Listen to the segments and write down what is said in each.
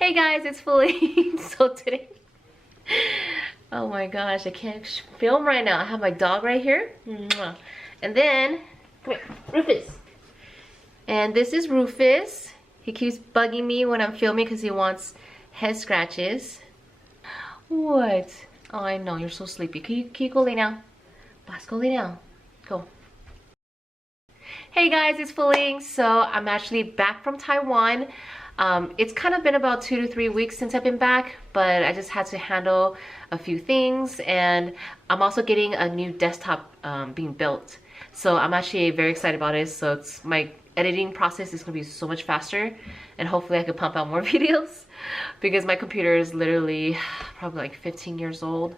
Hey guys, it's Feline. So today, oh my gosh, I can't film right now. I have my dog right here. Mwah. And then, come here, Rufus. And this is Rufus. He keeps bugging me when I'm filming because he wants head scratches. What? Oh, I know, you're so sleepy. Can you go lay down? Let's go lay down. Go. Hey guys, it's Feline. So I'm actually back from Taiwan. It's kind of been about 2 to 3 weeks since I've been back, but I just had to handle a few things, and I'm also getting a new desktop being built. So I'm actually very excited about it. So it's my editing process is gonna be so much faster, and hopefully I can pump out more videos because my computer is literally probably like 15 years old.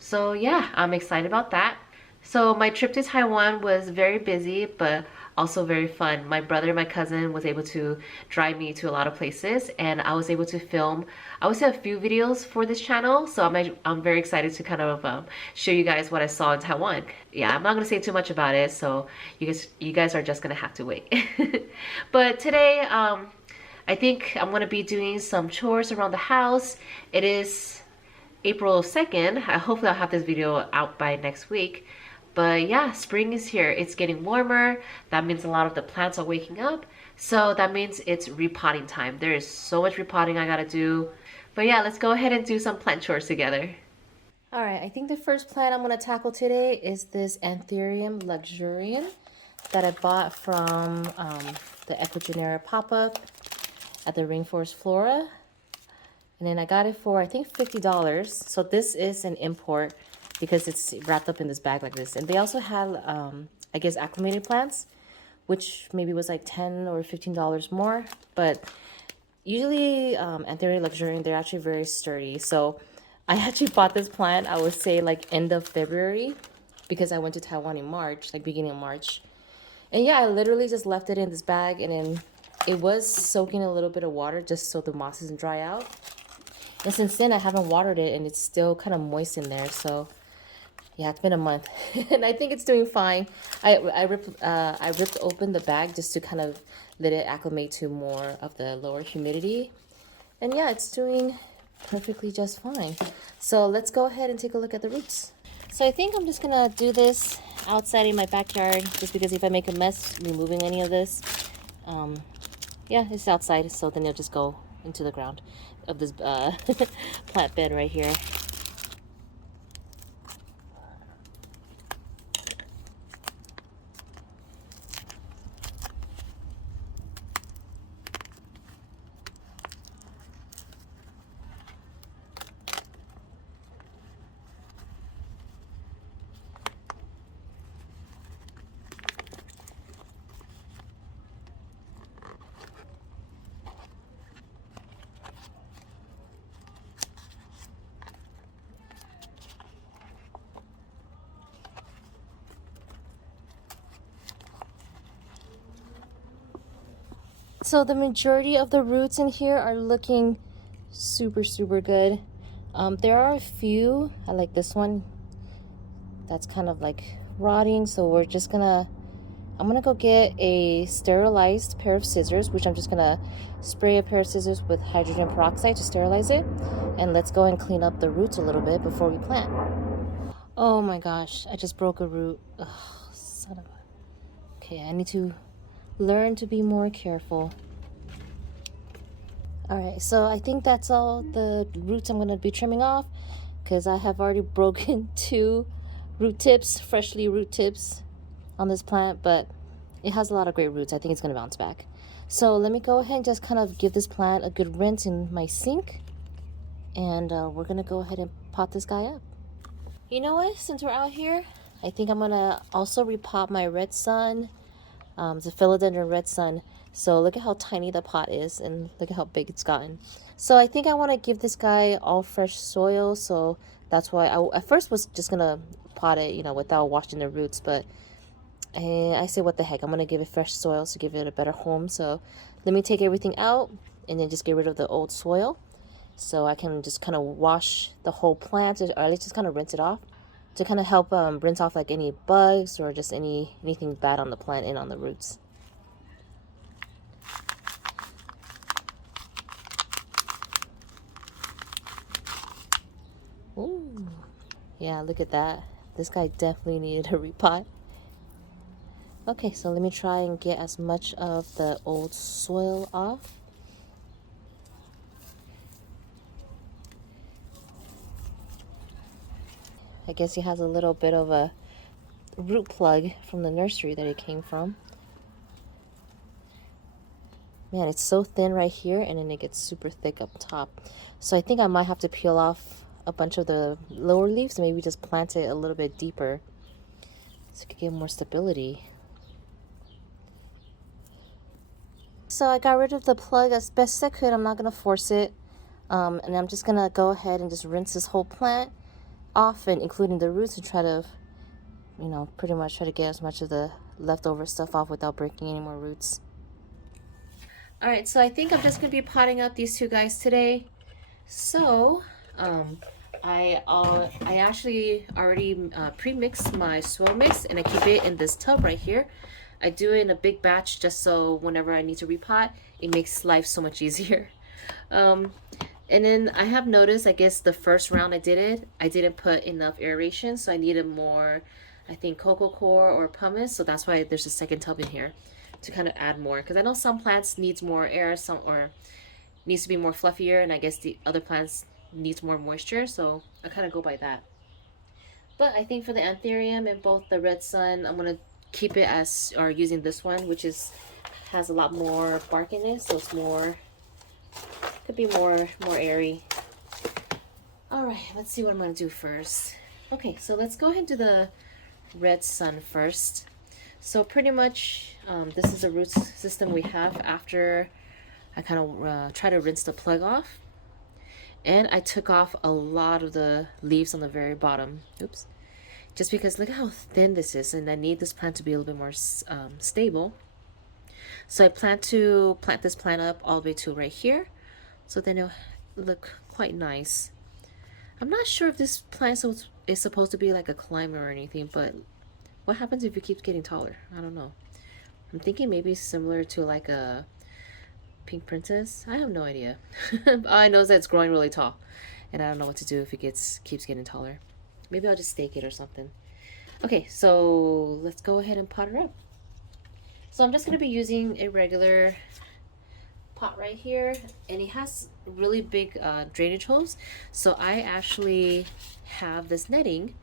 So yeah, I'm excited about that. So my trip to Taiwan was very busy, but also very fun. My brother and my cousin was able to drive me to a lot of places, and I was able to film, I would say, a few videos for this channel. So I'm very excited to kind of show you guys what I saw in Taiwan. Yeah, I'm not gonna say too much about it, so you guys are just gonna have to wait. But today, I think I'm gonna be doing some chores around the house. It is April 2nd. Hopefully I'll have this video out by next week. But yeah, spring is here. It's getting warmer. That means a lot of the plants are waking up. So that means it's repotting time. There is so much repotting I gotta do. But yeah, let's go ahead and do some plant chores together. All right, I think the first plant I'm gonna tackle today is this Anthurium luxurian that I bought from the Ecuagenera pop-up at the Rainforest Flora. And then I got it for, I think, $50. So this is an import because it's wrapped up in this bag like this. And they also had, I guess, acclimated plants, which maybe was like $10 or $15 more. But usually Anthurium luxurian, they're actually very sturdy. So I actually bought this plant, I would say, like end of February, because I went to Taiwan in March, like beginning of March. And yeah, I literally just left it in this bag, and then it was soaking a little bit of water just so the moss doesn't dry out. And since then, I haven't watered it, and it's still kind of moist in there. So yeah, it's been a month, and I think it's doing fine. I ripped open the bag just to kind of let it acclimate to more of the lower humidity. And yeah, it's doing perfectly just fine. So let's go ahead and take a look at the roots. So I think I'm just gonna do this outside in my backyard, just because if I make a mess removing any of this, yeah, it's outside, so then it'll just go into the ground of this plant bed right here. So the majority of the roots in here are looking super good. There are a few, I like this one, that's kind of like rotting, so we're just gonna, I'm gonna go get a sterilized pair of scissors, which I'm just gonna spray a pair of scissors with hydrogen peroxide to sterilize it, and let's go and clean up the roots a little bit before we plant. Oh my gosh, I just broke a root. Ugh, son of a... Okay, I need to learn to be more careful. All right, so I think that's all the roots I'm going to be trimming off, because I have already broken 2 root tips, freshly root tips on this plant, but it has a lot of great roots. I think it's going to bounce back. So let me go ahead and just kind of give this plant a good rinse in my sink, and we're going to go ahead and pot this guy up. You know what, since we're out here, I think I'm going to also repot my red sun. It's a philodendron red sun. So look at how tiny the pot is, and look at how big it's gotten. So I think I want to give this guy all fresh soil. So that's why I at first was just gonna pot it, you know, without washing the roots. But I say, what the heck? I'm gonna give it fresh soil to give it a better home. So let me take everything out and then just get rid of the old soil, so I can just kind of wash the whole plant, or at least just kind of rinse it off, to kind of help rinse off like any bugs or just anything bad on the plant and on the roots. Yeah, look at that. This guy definitely needed a repot. Okay, so let me try and get as much of the old soil off. I guess he has a little bit of a root plug from the nursery that it came from. Man, it's so thin right here, and then it gets super thick up top. So I think I might have to peel off a bunch of the lower leaves and maybe just plant it a little bit deeper so it could get more stability. So I got rid of the plug as best I could. I'm not going to force it. And I'm just going to go ahead and just rinse this whole plant off, and including the roots, and try to, you know, pretty much try to get as much of the leftover stuff off without breaking any more roots. All right, so I think I'm just gonna be potting up these two guys today. So, I actually already pre-mixed my soil mix, and I keep it in this tub right here. I do it in a big batch just so whenever I need to repot, it makes life so much easier. And then I have noticed, I guess the first round I didn't put enough aeration, so I needed more, I think, cocoa coir or pumice. So that's why there's a second tub in here to kind of add more. Because I know some plants needs more air, some or needs to be more fluffier, and I guess the other plants needs more moisture. So I kind of go by that. But I think for the anthurium and both the red sun, I'm gonna keep it as, or using this one, which has a lot more bark in it, so it's more, could be more airy. All right, let's see what I'm gonna do first. Okay, so let's go ahead and do the red sun first. So pretty much this is the root system we have after I kind of try to rinse the plug off. And I took off a lot of the leaves on the very bottom. Oops. Just because look how thin this is, and I need this plant to be a little bit more stable. So I plan to plant this plant up all the way to right here, so then it'll look quite nice. I'm not sure if this plant is supposed to be like a climber or anything, but what happens if it keeps getting taller? I don't know. I'm thinking maybe similar to like a pink princess. I have no idea. All I know is that it's growing really tall, and I don't know what to do if it keeps getting taller. Maybe I'll just stake it or something. Okay, so let's go ahead and pot her up. So I'm just going to be using a regular pot right here, and it has really big drainage holes. So I actually have this netting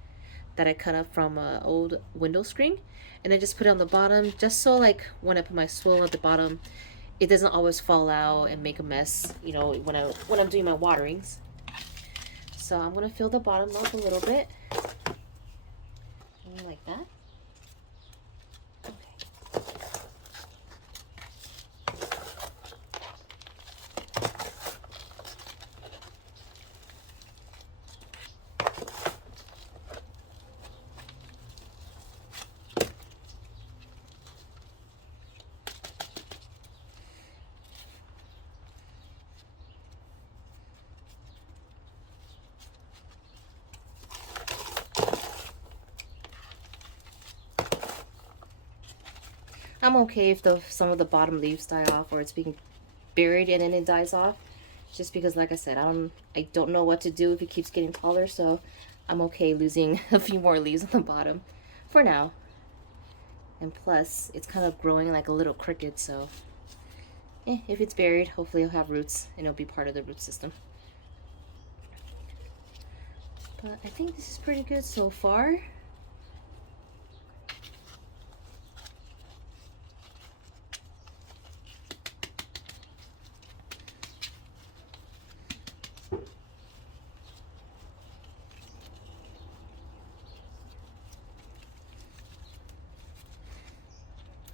that I cut up from an old window screen, and I just put it on the bottom just so like when I put my soil at the bottom, it doesn't always fall out and make a mess, you know, when I'm doing my waterings. So I'm gonna fill the bottom up a little bit, like that. I'm okay if some of the bottom leaves die off, or it's being buried and then it dies off, just because like I said, I don't know what to do if it keeps getting taller, so I'm okay losing a few more leaves on the bottom for now. And plus it's kind of growing like a little cricket, so if it's buried, hopefully it'll have roots and it'll be part of the root system. But I think this is pretty good so far.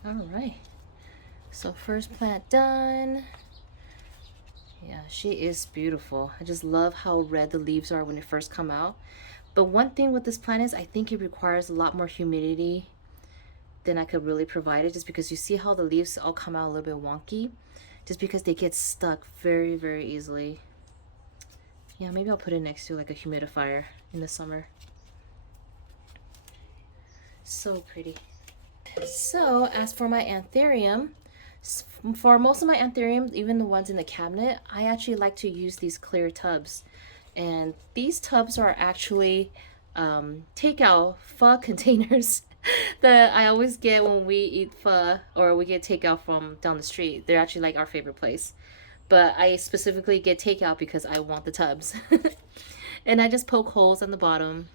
All right, so first plant done. Yeah, she is beautiful. I just love how red the leaves are when they first come out. But one thing with this plant is I think it requires a lot more humidity than I could really provide it, just because you see how the leaves all come out a little bit wonky, just because they get stuck very, very easily. Yeah, maybe I'll put it next to like a humidifier in the summer. So pretty. So as for my anthurium, for most of my anthurium, even the ones in the cabinet, I actually like to use these clear tubs. And these tubs are actually takeout pho containers that I always get when we eat pho or we get takeout from down the street. They're actually like our favorite place. But I specifically get takeout because I want the tubs. And I just poke holes on the bottom.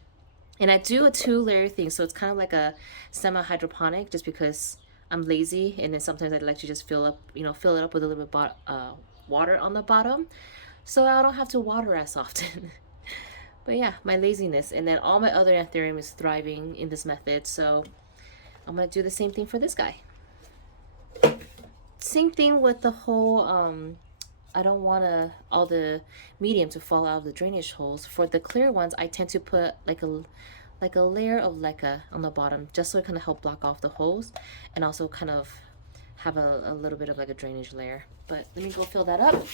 And I do a 2-layer thing, so it's kind of like a semi-hydroponic just because I'm lazy, and then sometimes I'd like to just fill it up with a little bit water on the bottom, so I don't have to water as often. But yeah, my laziness. And then all my other anthurium is thriving in this method, so I'm gonna do the same thing for this guy. Same thing with the whole I don't want all the medium to fall out of the drainage holes. For the clear ones, I tend to put like a layer of leca on the bottom, just so it kind of help block off the holes, and also kind of have a little bit of like a drainage layer. But let me go fill that up.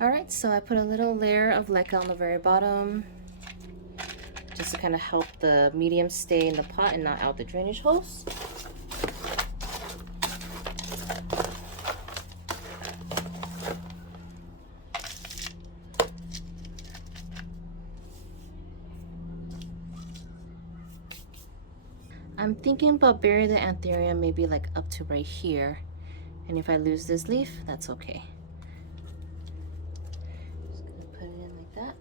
All right, so I put a little layer of leca on the very bottom, just to kind of help the medium stay in the pot and not out the drainage holes. I'm thinking about burying the anthurium maybe like up to right here. And if I lose this leaf, that's okay. Just gonna put it in like that.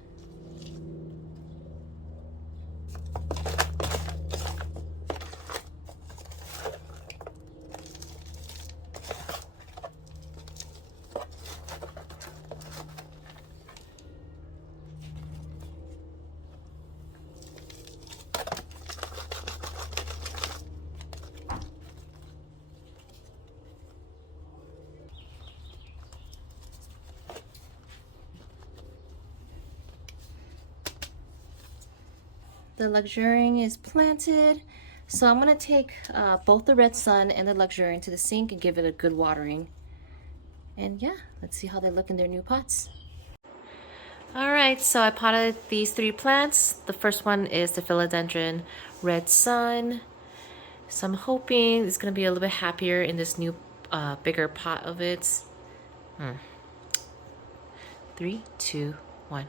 The luxuriant is planted. So I'm gonna take both the red sun and the luxuriant to the sink and give it a good watering. And yeah, let's see how they look in their new pots. All right, so I potted these 3 plants. The first one is the philodendron red sun. So I'm hoping it's gonna be a little bit happier in this new bigger pot of it. 3, 2, 1.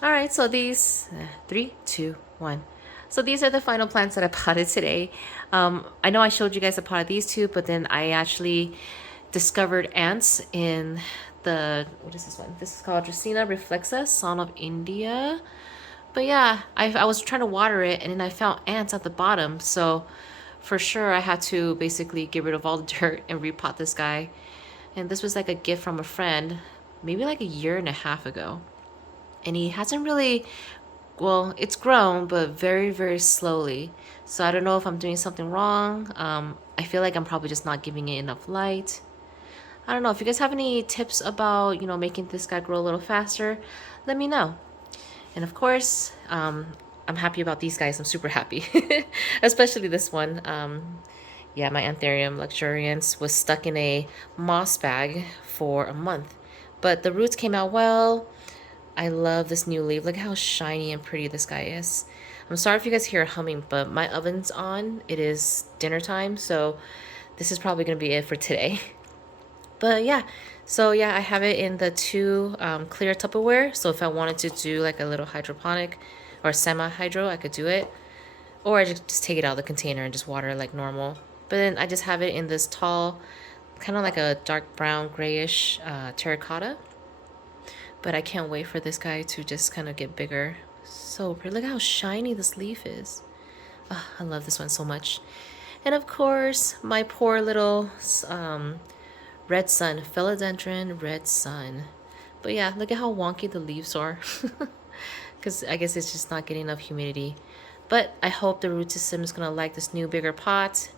All right, so these 3, 2, 1. So these are the final plants that I potted today. I know I showed you guys a pot of these 2, but then I actually discovered ants in the, what is this one? This is called Dracaena reflexa, Son of India. But yeah, I was trying to water it, and then I found ants at the bottom. So for sure, I had to basically get rid of all the dirt and repot this guy. And this was like a gift from a friend, maybe like a 1.5 years ago. And he hasn't really, well, it's grown, but very, very slowly. So I don't know if I'm doing something wrong. I feel like I'm probably just not giving it enough light. I don't know. If you guys have any tips about, making this guy grow a little faster, let me know. And of course, I'm happy about these guys. I'm super happy, especially this one. Yeah, my anthurium luxurians was stuck in a moss bag for a month, but the roots came out well. I love this new leaf. Look how shiny and pretty this guy is. I'm sorry if you guys hear a humming, but my oven's on. It is dinner time, so this is probably going to be it for today. But yeah, so yeah, I have it in the 2 clear Tupperware. So if I wanted to do like a little hydroponic or semi-hydro, I could do it. Or I just take it out of the container and just water it like normal. But then I just have it in this tall, kind of like a dark brown, grayish terracotta. But I can't wait for this guy to just kind of get bigger. So pretty. Look how shiny this leaf is. Oh, I love this one so much. And of course, my poor little red sun, philodendron red sun. But yeah, look at how wonky the leaves are. Because I guess it's just not getting enough humidity. But I hope the root system is going to like this new bigger pot.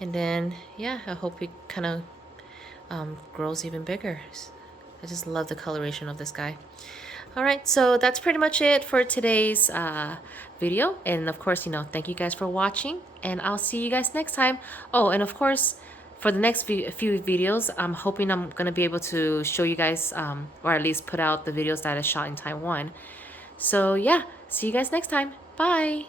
And then, yeah, I hope it kind of grows even bigger. I just love the coloration of this guy. All right, so that's pretty much it for today's video. And of course, thank you guys for watching, and I'll see you guys next time. Oh, and of course, for the next few videos, I'm hoping I'm going to be able to show you guys, or at least put out the videos that I shot in Taiwan. So yeah, see you guys next time. Bye.